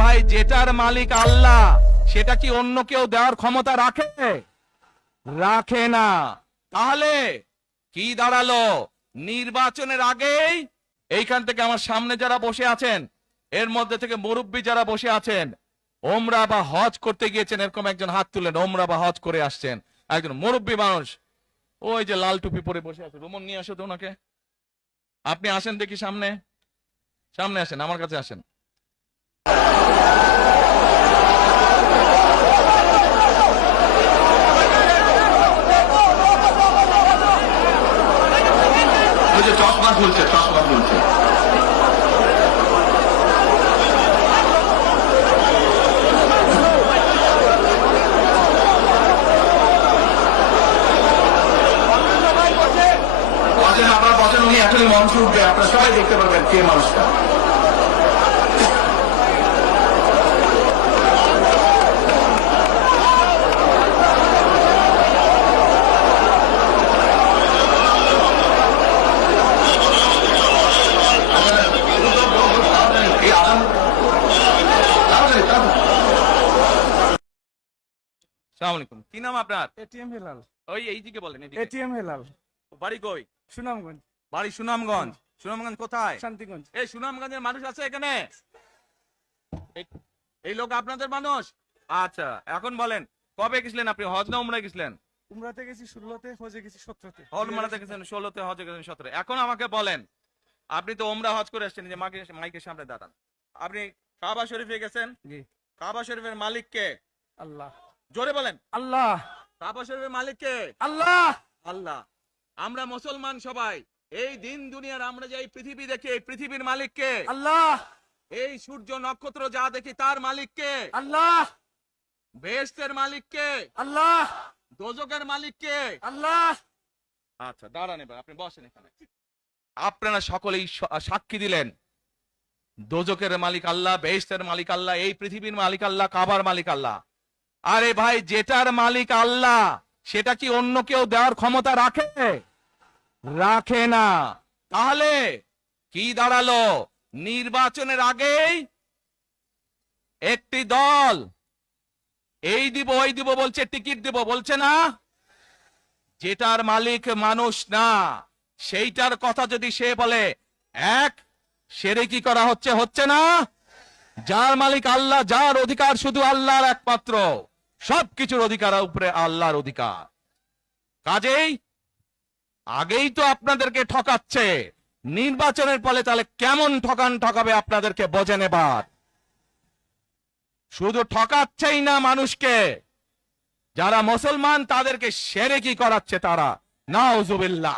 ভাই যেটার মালিক আল্লাহ সেটা কি অন্য কেউ দেওয়ার ক্ষমতা রাখে রাখে না তাহলে কি দাঁড়ালো নির্বাচনের আগেই এইখান থেকে আমার সামনে যারা বসে আছেন এর মধ্যে থেকে মুরব্বী যারা বসে আছেন ওমরা বা হজ করতে গিয়েছেন এরকম একজন হাত তুলেন ওমরা বা হজ করে আসছেন একজন মুরব্বী মানুষ ওই যে লাল টুপি পরে বসে আছে রুমন নিয়ে আসো তো ওনাকে আপনি আসেন দেখি সামনে সামনে আসেন আমার কাছে আসেন চশমা খুলছে চশমা আপনার বসেন উনি এখনই মঞ্চে উঠবে আপনারা সবাই দেখতে পারবেন কে মানুষটা আলাইকুম কি নাম আপনার এটিএম হেলাল ওই এই দিকে বলেন এটিএম হেলাল বাড়ি কই সুনামগঞ্জ বাড়ি সুনামগঞ্জ সুনামগঞ্জ কোথায় শান্তিগঞ্জ এই সুনামগঞ্জের মানুষ আছে এখানে এই লোক আপনাদের মানুষ আচ্ছা এখন বলেন কবে গেছিলেন আপনি হজ না উমরা গেছিলেন উমরাতে গেছি ষোলোতে হজে গেছি সতেরোতে গেছেন ষোলোতে হজে গেছেন সতেরো এখন আমাকে বলেন আপনি তো ওমরা হজ করে আসছেন যে মাকে মাইকের সামনে দাঁড়ান আপনি কাবা শরীফে গেছেন কাবা শরীফের মালিক কে আল্লাহ জোরে বলেন আল্লাহ কাবা মালিক কে আল্লাহ আল্লাহ আমরা মুসলমান সবাই এই দিন দুনিয়ার আমরা যে পৃথিবী দেখি এই পৃথিবীর মালিক কে আল্লাহ এই সূর্য নক্ষত্র যা দেখি তার মালিক কে আল্লাহ বেহেশতের মালিক কে আল্লাহ দোজকের মালিক কে আল্লাহ আচ্ছা দাঁড়ান এবার আপনি বসেন এখানে আপনারা সকলেই সাক্ষী দিলেন দোজকের মালিক আল্লাহ বেহেশতের মালিক আল্লাহ এই পৃথিবীর মালিক আল্লাহ কাবার মালিক আল্লাহ আরে ভাই যেটার মালিক আল্লাহ সেটা কি অন্য কেউ দেওয়ার ক্ষমতা রাখে রাখে না তাহলে কি দাঁড়ালো নির্বাচনের আগেই একটি দল এই দিব ওই দিব বলছে টিকিট দিব বলছে না যেটার মালিক মানুষ না সেইটার কথা যদি সে বলে এক সেরে কি করা হচ্ছে হচ্ছে না যার মালিক আল্লাহ যার অধিকার শুধু আল্লাহর একমাত্র সবকিছুর অধিকার উপরে আল্লাহর অধিকার কাজেই আগেই তো আপনাদেরকে ঠকাচ্ছে নির্বাচনের ফলে তাহলে কেমন ঠকান ঠকাবে আপনাদেরকে বোঝে নেবার শুধু ঠকাচ্ছেই না মানুষকে যারা মুসলমান তাদেরকে সেরে কি করাচ্ছে তারা না